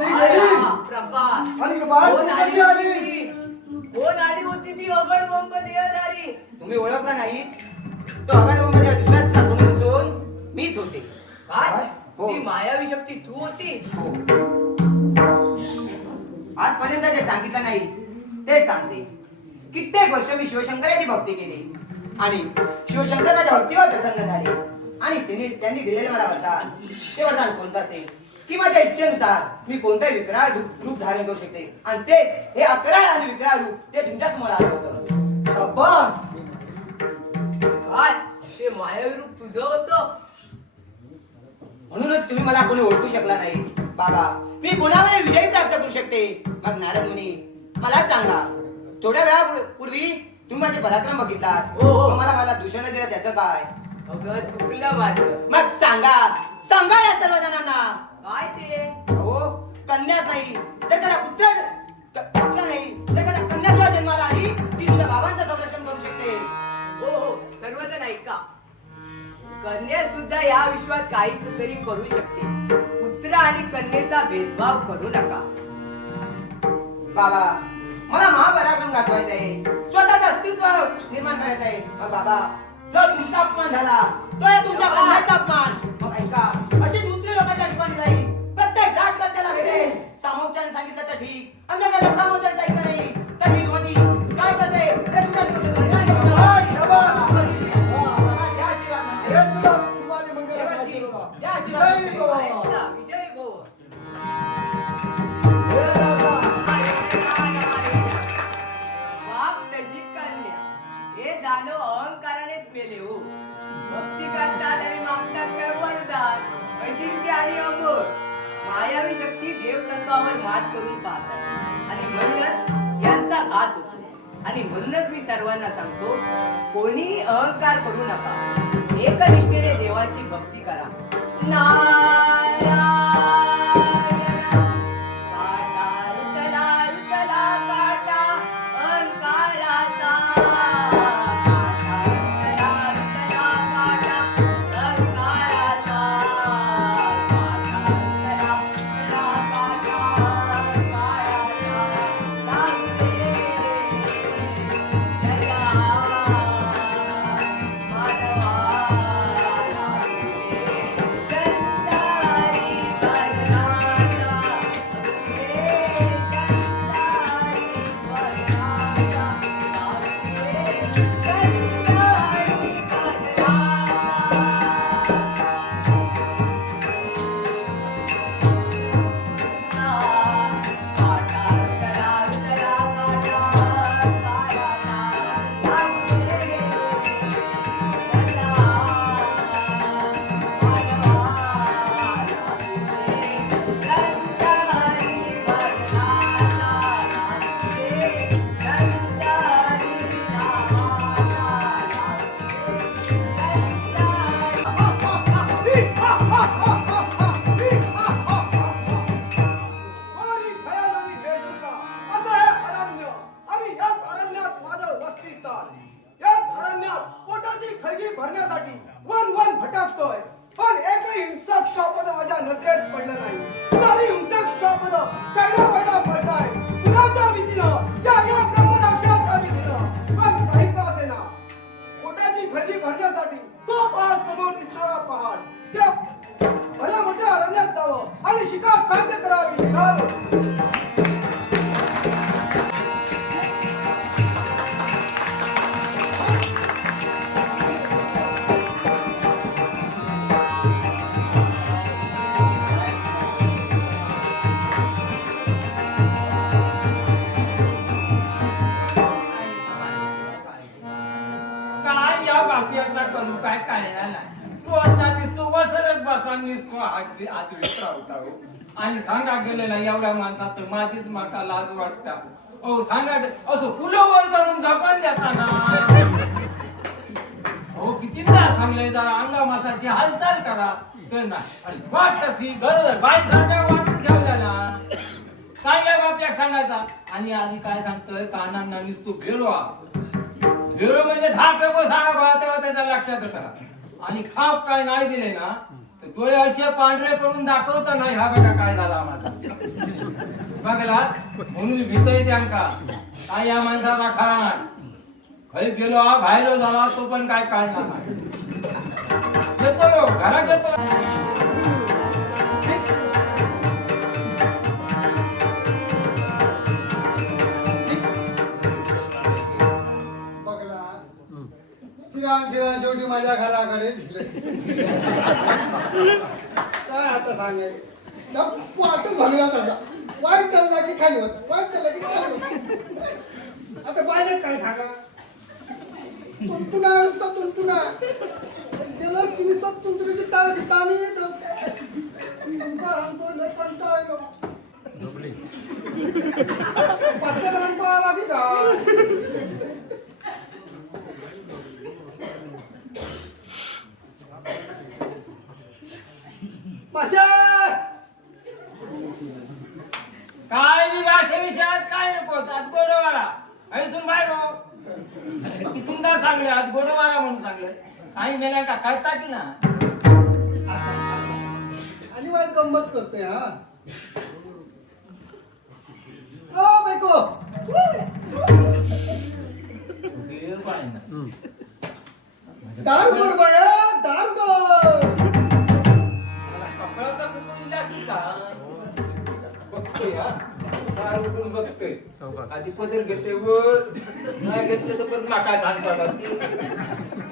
ती गेली प्रकाश आणि बाळाची कशी आली? कोण आली होती ती अगड बंब देहधारी? तुम्ही ओळखला नाही? तो आघाडीमध्ये दुसऱ्याच साधू नसून मीच होते. काय? हो. ती मायावी शक्ती तू होती? हो. आजपर्यंत जे सांगितलं नाही ते सांगते. कित्येक वर्ष मी शिवशंकराची भक्ती केली आणि शिवशंकर माझ्या भक्तीवर प्रसन्न झाले आणि त्यांनी दिलेले मला वरदान, ते वरदान कोणतं असेल की माझ्या इच्छेनुसार मी कोणत्याही विकराळ रूप धारण करू शकते आणि ते हे अकराळ आणि विकराळ रूप ते तुमच्या समोर आलं होतं. शाबास. काय? ते मायावी रूप तुझं होतं? म्हणूनच तुम्ही मला कोणी ओळखू शकला नाही. बाबा, मी कोणावर विजय प्राप्त करू शकते? मग नारद मुनी मला सांगा, थोड्या वेळापूर्वी तुम्ही माझे पराक्रम बघितलात. हो, हो. मला दूषण दिलं त्याचं काय? अगं चुकलं माझं. मग सांगा सांगा या सर्व जणांना. काय ते? हो, कन्याच नाही तर करा पुत्र नाही तर करा कन्या सुद्धा जन्माला आली ती तुझ्या बाबांचं संरक्षण करू शकते. हो हो, सर्वजण ऐका. कन्या सुद्धा या विश्वात काहीतरी करू शकते. पुत्र आणि कन्येचा भेदभाव करू नका. बाबा, मला महापराक्रम गाजवायचा आहे, स्वतःचं अस्तित्व निर्माण करायचं आहे. मग बाबा, जर तुमचा अपमान झाला तो या तुमच्या कन्याचा अपमान. मग ऐका, अशी दुसरी लोकांच्या ठिकाणी जाईल, प्रत्येक राजकन्याला भेटेल. सामोपचाराने सांगितलं तर ठीक, आणि जर सामोपचाराने ऐकलं नाही तर ही युवती काय करते ते तुमच्या शाबास, शाबास. या शिवाय हे तुला शुभाने मंगल आशीर्वाद बघा. या शिवाय जय हो. ऐकला, विजय भव. हे राजा. बाप तशी कन्या. हे दानव अहंकारानेच मेले हो. भक्ती करतात आणि मागतात काय वरदान, अजिंक्य आणि अमोल. मायावी शक्ती देवतत्वावर मात करून पाहतात आणि म्हणूनच यांचा घात होतो. आणि म्हणूनच मी सर्वांना सांगतो, कोणी अहंकार करू नका. एकनिष्ठेने देवाची भक्ती करा. नारायण काटा रुतला रुतला काटा अहंकाराचा. आणि भयानानी बेसुका असं हे अरण्य आणि याच अरण्यात माझं वसतिस्थान. याच अरण्यात पोटाची खळगी भरण्यासाठी वन वन भटकतोय, पण एकही हिंसक श्वापद माझ्या नजरेत पडलं नाही. सारी हिंसक श्वापद शहराबाहेर पडताय कुणाच्या भीतीनं, या ब्रह्मराक्षाच्या भीतीनं. पण काही का असेना, पोटाची खळगी भरण्यासाठी तो पहाड समोर दिसणारा पहाड, त्या भल्या मोठ्या अरण्यात जावं आणि शिकार साध्य करावी. काय या बाकीचा करू काय कळणार नाही. तू आता दिसतो वसरत बसा दिसतो आत विचारता हो. आणि सांगा गेलेला एवढ्या माणसात माझीच माका लाज वाटता. ओ सांगा असं पुलावर करून झपान देता ना. हो कितीदा सांगले जरा अंगा मासाची हालचाल करा तर ना. आणि वाट कशी गरज बाई सांगा वाटून ठेवल्या ना. काय या बाप्याक सांगायचा. आणि आधी काय सांगतोय कानांना नुसतो भेळवा. भेळ म्हणजे धाक बसा तेव्हा त्याच्या लक्षात करा. आणि खाप काय नाही दिले ना तर डोळे असे पांढरे करून दाखवता नाही हा बघा काय झाला माझा बघला म्हणून भीतय त्यांका काय या माणसाचा खाण खरी गेलो हा बाहेर झाला तो पण काय काढला नाही येतो घरात येतो बघला किराण किराण शेवटी माझ्या घराकडे झिकले काय आता सांगायचं वाटच भरला तसा वाईट चालला की खाली होत वाईट चालला की खाली होत आता पाहिजे काय सांगा तुंतुना नुसता तुंतुना गेलं की नुसतं तुंतुनीची ताराची ताणी येत तुमचा सांगतो लय कंटाळलो पटकन लहानपणा लागली का माशा काय बी भाषे विषयात काय नको आज गोडवारा ऐसून बाहेर हो तुमदा सांगले आज गोडवारा म्हणून सांगले आई मेल्या का करता की ना आणि वाईट गंमत करते हा ओ बायको दारू कर बाया दारू कर कपड्याचा कुठून दिला की का बघतोय हा दार उठून बघतोय आधी पदर घेते वर नाही घेतले तर पण नाका सांगतात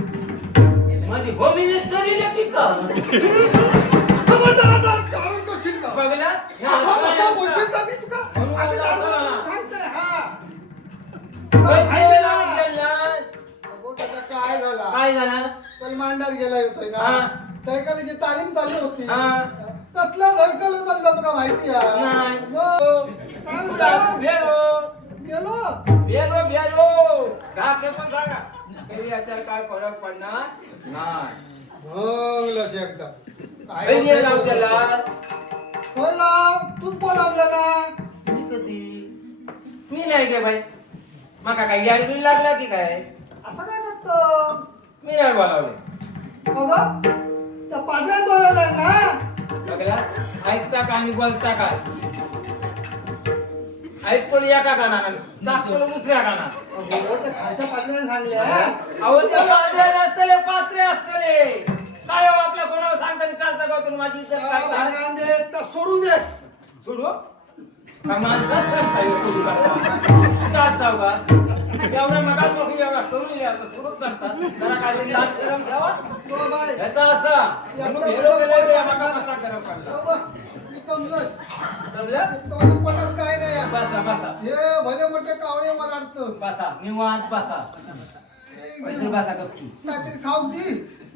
माझी होम मिनिस्टर इले की का खबरदार कारण करशील का बघला असा बोलशील का मी तुका आधी दारू सांगते हा बघू त्याचा काय झाला काय झाला कल मांडार गेला होतोय ना हा. सायकलीची तालीम चालू होती हा. कसला सायकल चालला तुका माहिती आहे नाही. मग काय म्हणता? बेलो गेलो बेलो बेलो घाटे पण सांगा तरी याच्यावर काय फरक पडणार नाही भंगलंच एकदा काय काही होतंय नाव बघ. त्याला बोलाव तूच बोलावलं ना मी कधी मी नाही काय बाई मका काय याड बिल लागला की काय असं काय करतो मी नाही बोलावले बघ त्या पादऱ्यात बोलावलं ना बघला ऐकता का आणि बोलता का ऐकतो एका कानानं दाखवलं दुसऱ्या कानात अहो त्या खालच्या पादऱ्याने सांगल्या अहो ते पात्रे नसतले पात्रे असतले काय हो आपल्या कोणावर सांगताना चालता गावातून माझी इज्जत करता भांडण दे तर सोडून दे सोडू का माणसात सांगता येईल सोडू का साथ जाऊ का एवढ्या मगात बसून एवढा करून या सोडूच सांगतात जरा काहीतरी लाज शरम ठेवा हो बाय ह्याचा असा म्हणून गेलो गेलो ते मगात असा गरम काढला हो बा, मी कमलोय समजलं माझ्या पोटात काय नाही आहे. बसा बसा हे भले मोठे कावळे ओरडतं बसा निवांत बसा पैसे बसा गपची काहीतरी खाऊ दे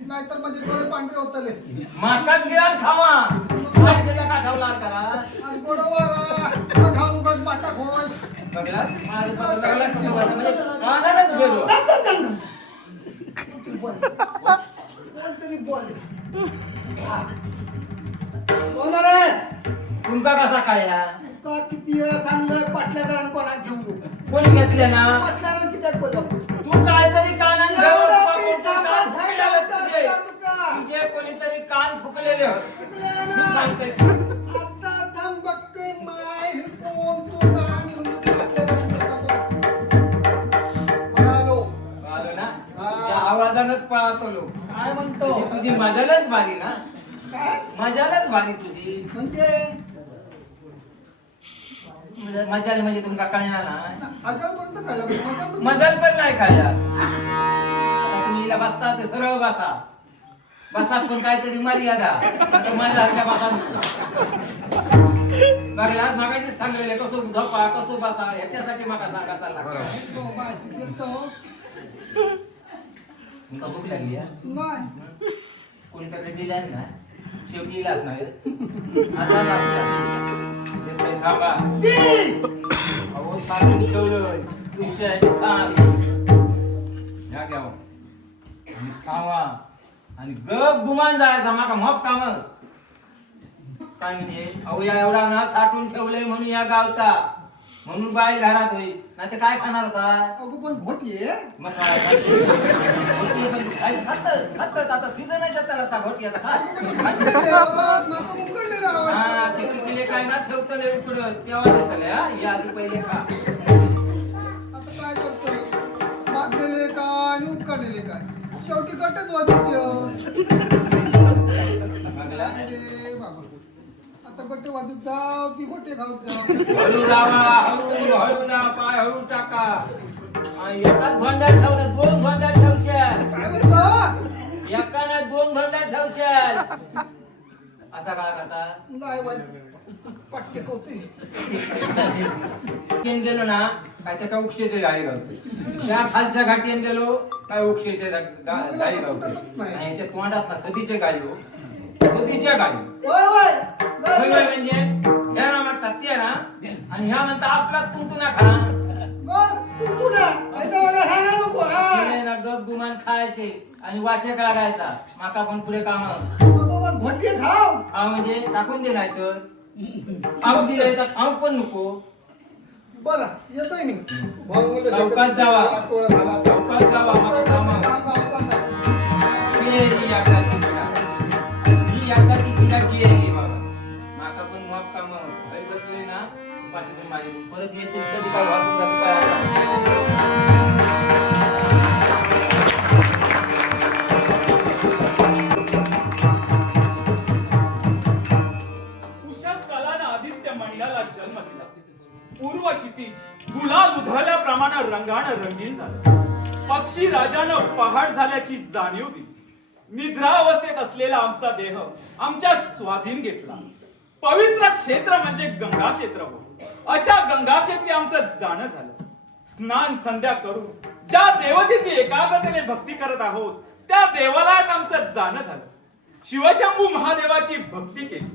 नाहीतर माझे डोळे पांढरे होतले माकाच गिळान खावा पैशाला का ठेवला करा आणि गोडवारा खाऊ उगाच बाटा खोल बघला माझं पत्र लागलं कसं वाटलं म्हणजे कानानच गेलो बोल बोल तरी बोल बोल रे तुमका कसा कळला का किती वेळा सांगलं पाटल्या घरात कोणात घेऊ नको कोणी घेतले ना पाटल्या घरात किती बोललो तू काहीतरी कानान एवढा घेऊन पीठ कान आपण फुकलेले खायला तुझे. असता तुका. तुझे कोणीतरी कान फुकलेले होते चुकल्या मी ना. सांगते आता थांब बघते माय हे कोण तू दान पाटल्या घरात म्हणालो आलो ना हा. त्या आवाजानच पळतो लोक काय म्हणतो तुझी मजालच भारी ना काय मजालच भारी तुझी म्हणजे मजाल म्हणजे तुमका कळणार ना आजपर्यंत कळलं मजाल पण नाही खायला तुम्ही इला बसता ते सरळ बसा बसा पण काहीतरी मर्यादा आता माझ्यासारख्या बसा बघला मागाशीच सांगलेले कसं झोपा कसं बसा ह्याच्यासाठी मला सांगा चालला तुमका भूक लागली हा? नाही कोणीकडे दिल्या ना शेवटी इलाच नाही असा लागला. येतोय थांबा अहो साधून ठेवलं तुमच्या खास या घ्यावं आणि खावा आणि गप गुमान जायचा माका मप काम काय म्हणजे अहो या एवढा ना साठून ठेवलंय म्हणून या गावचा म्हणून बाई घरात होई नाही तर काय खाणार होता अगो पण भोटये मग काय खात आता सीझन आहे त्याला आता घोटियाचा खा अगो पण खाल्लेले आवाज नाका उकडलेले आवाज हा ते पिकले काय ना ठेवतले उकडं तेव्हा देतले हा या आधी पहिले खा आता काय करतो मागलेले काय आणि उकडलेले काय शेवटी कटच वाजूच बाबा आता गट्टे वाजूत जाव ती गोटे खाऊत जाव हळू जावा हळू हळू ना पाय हळू टाका आणि एकाच भांड्यात ठेवलं दोन भांड्यात ठेवशाल काय म्हणता एकाने दोन भांड्यात ठेवशाल असा काय करता नाही वाईट पटके होते घाटीन गेलो ना काय त्या उक्षेचे गाई गावते त्या खालच्या घाटीन गेलो काय उक्षेचे गाई गावते आणि याच्या तोंडात ना सदीचे गाई हो सदीच्या गाई वय वय म्हणजे ह्या ना म्हणतात ते ना आणि ह्या म्हणतात आपला तुंतुना खा तू ना मला सांगा नको ते ना गप गुमान खायचे आणि वाटे काढायचा माका पण पुढे काम अगो पण भोटये खाव हा म्हणजे टाकून दे नाही तर खाऊ दिले तर खाऊ पण नको बरं येतोय मी भाऊ चौकात जावा. झाला चौकात जावा, मग कामावर. ही एकदाची पिढा. ही एकदाची पिढा गेली बाबा माका पण माप काम घरी बसले ना पाठी माझे परत येते कधी काय वाचून जातो काय आता. उषा कालानं आदित्य मंडळाला जन्म दिला. पूर्व क्षितिज गुलाल उधळल्याप्रमाणे रंगानं रंगीन झालं. पक्षी राजानं पहाड झाल्याची जाणीव दिली. निद्रा अवस्थेत असलेला आमचा देह आमच्या स्वाधीन घेतला. पवित्र क्षेत्र म्हणजे गंगा क्षेत्र होय. अशा गंगा क्षेत्री आमचं जाणं झालं. स्नान संध्या करून ज्या देवतेची एकाग्रतेने भक्ती करत आहोत त्या देवालयात आमचं जाणं झालं. शिवशंभू महादेवाची भक्ती केली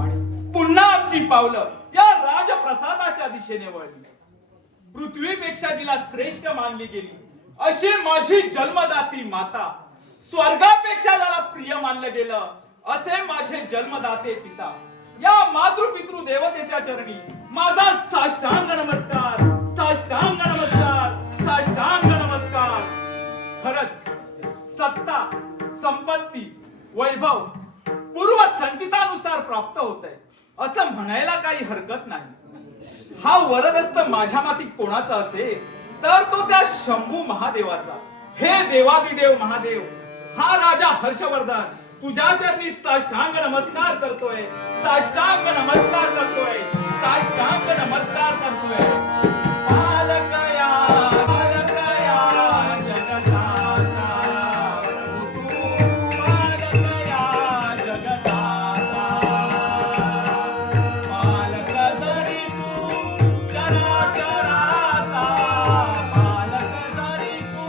आणि पुन्हा आमची पावलं या राजप्रसादाच्या दिशेने वळली. पृथ्वीपेक्षा जिला श्रेष्ठ मानली गेली अशी माझी जन्मदाती माता, स्वर्गापेक्षा ज्याला प्रिय मानलं गेलं असे माझे जन्मदाते पिता, या मातृपितृ देवतेच्या चरणी माझा साष्टांग नमस्कार, साष्टांग नमस्कार, साष्टांग नमस्कार. खरंच सत्ता, संपत्ती, वैभव पूर्व संचितानुसार प्राप्त होतंय असं म्हणायला काही हरकत नाही. हा वरदस्त माझ्या माती कोणाचा असेल तर तो त्या शंभू महादेवाचा. हे देवादिदेव महादेव, हा राजा हर्षवर्धन तुझ्या चरणी साष्टांग नमस्कार करतोय, साष्टांग नमस्कार करतोय, साष्टांग नमस्कार करतोय. पालकया पालकया जगताचा तू पालकया जगताचा. पालक जरी तू चराचराचा, पालक जरी तू,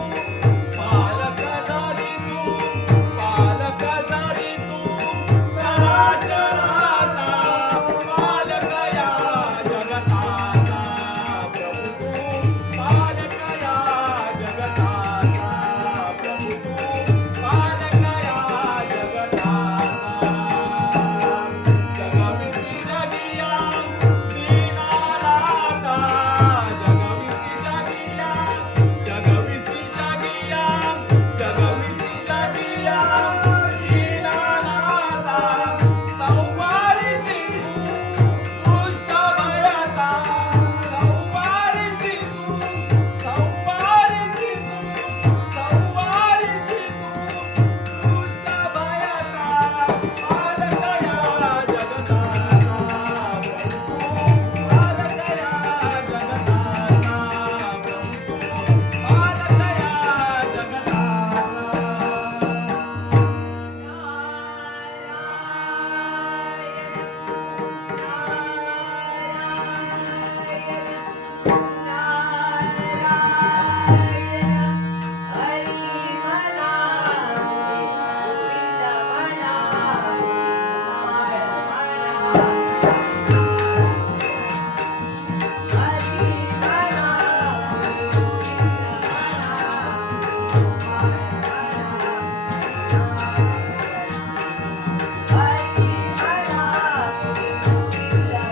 पालक जरी तू, पालक जरी तू चराचराचा. पालक या जगताचा प्रभू तू, पालक या जगताचा प्रभू तू, पालक या जगताचा. जगविसी जगिया दीनानाथा, जगविसी जगिया, जगविसी जगिया, जगविसी जगिया दीनानाथा. सौवारिसी तू पृष्ठभयता, सौवारिसी तू, सौवारिसी तू, सौवारिसी तू पृष्ठभयता. पालक या जगताचा प्रभू, पालक या जगताचा प्रभू, पालक या जगताचा. Hare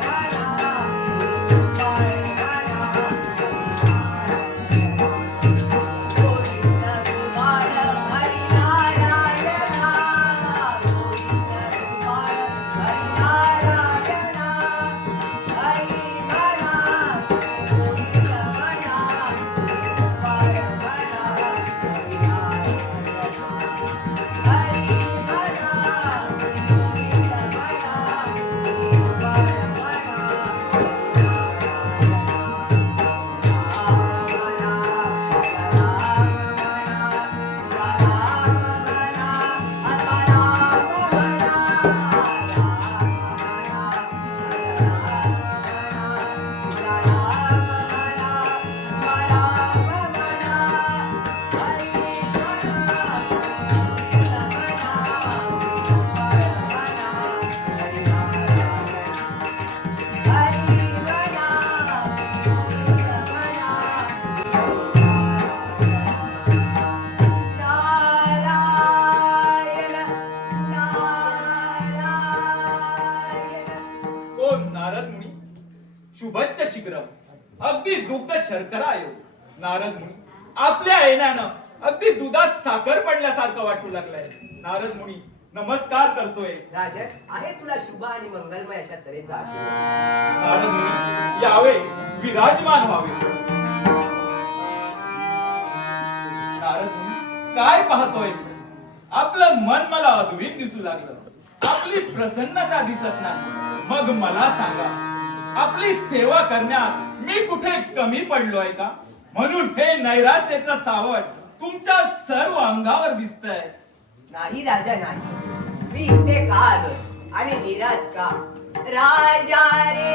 नारद मुनी शुभच्च शीघ्रम अगदी दुग्ध शर्करा योग नारद मुनी आपल्या येण्यानं अगदी दुधात साखर पडल्यासारखं वाटू लागलंय नारद मुनी नमस्कार करतोय राजन आहे तुला शुभ आणि मंगलमय अशा तऱ्हेचा आशीर्वाद. नारद मुनी यावे विराजमान व्हावे नारद मुनी काय पाहतोय आपलं मन मला अद्भुत दिसू लागलं आपली प्रसन्नता दिसत नाही मग मला सांगा आपली सेवा करण्यात मी कुठे कमी पडलोय का म्हणून हे नैराश्याचं सावट तुमच्या सर्व अंगावर दिसतंय नाही राजा नाही मी इथे का आलोय आणि निराश का राजा रे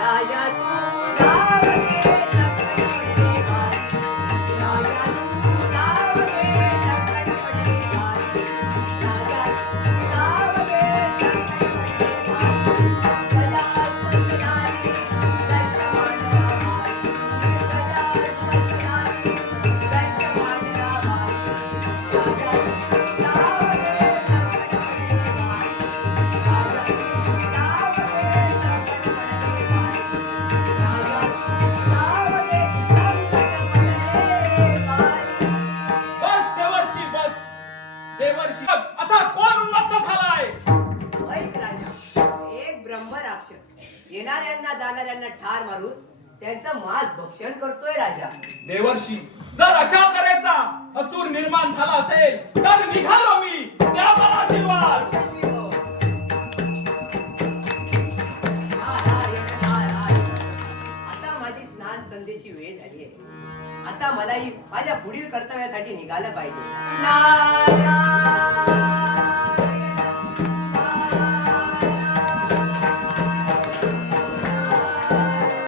राजा तू नाव घे, लखन पडे भारी. राजा तू नाव घे, लखन पडे भारी. राजा तू नाव घे, लखन पडे भारी. प्रजा सुखदारी, दंड मांडला भारी. प्रजा सुखदारी, दंड मांडला भारी. बस देवर्षी बस देवर्षी असा कोण उन्मत्त झालाय ऐक राजा, एक ब्रह्मराक्षस येणाऱ्यांना जाणाऱ्यांना ठार मारून त्यांचं मांस भक्षण करतोय राजा. देवर्षी जर अशा तऱ्हेचा असुर निर्माण झाला असेल तर निघालो मी त्या मला आशीर्वाद नारायण नारायण. आता माझी स्नान संध्येची वेळ झाली आहे. आता मलाही माझ्या पुढील कर्तव्यासाठी निघालं पाहिजे. नारायण